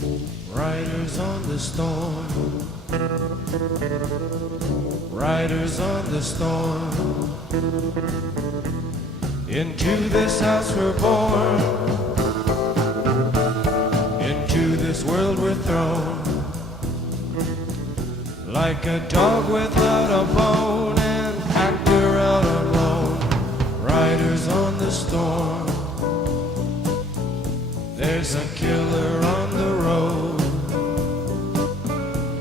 Riders on the storm, riders on the storm. Into this house we're born, into this world we're thrown. Like a dog without a bone, an actor out alone. Riders on the storm. There's a killer on the road.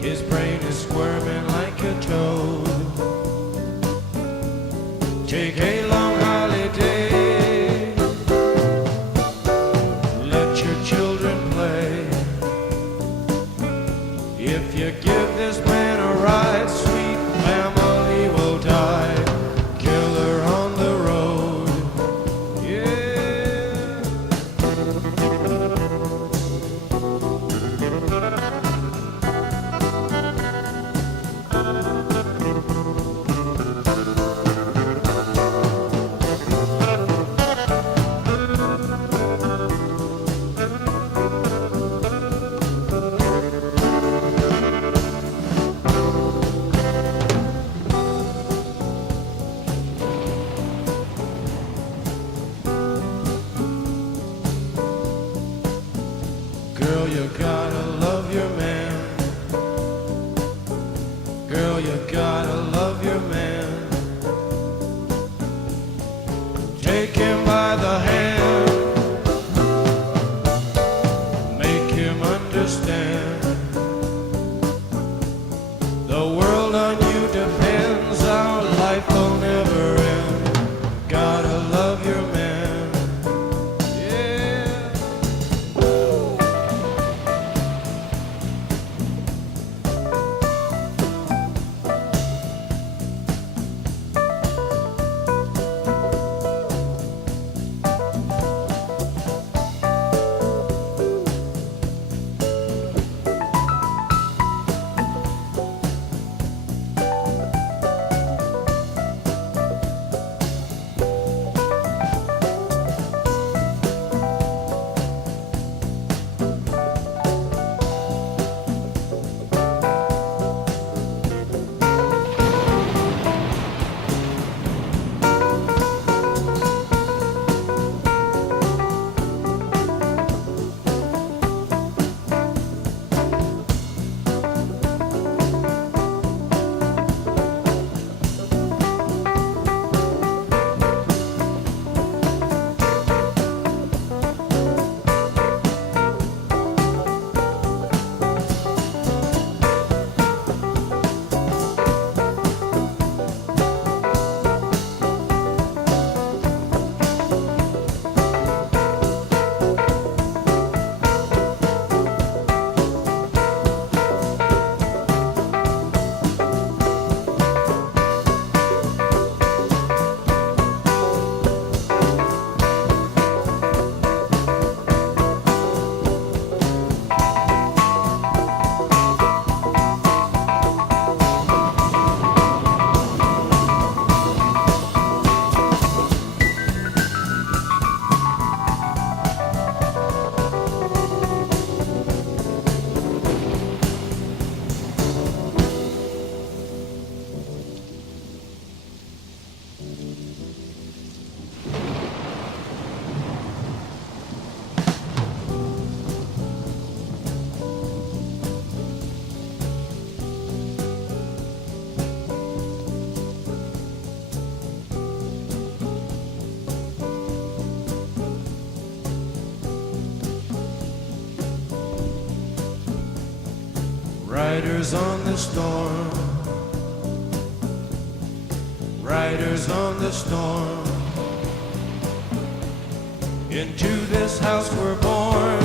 His brain is squirming like a toad. Take a long holiday. Let your children play. If you give this man a ride, sweet family will die. Killer on the road, yeah. Girl, you gotta love your man. Girl, you gotta love your man. Take him by the hand. Make him understand. The world on you depends. Our life will never end. Gotta love your man. Riders on the storm, riders on the storm. Into this house we're born,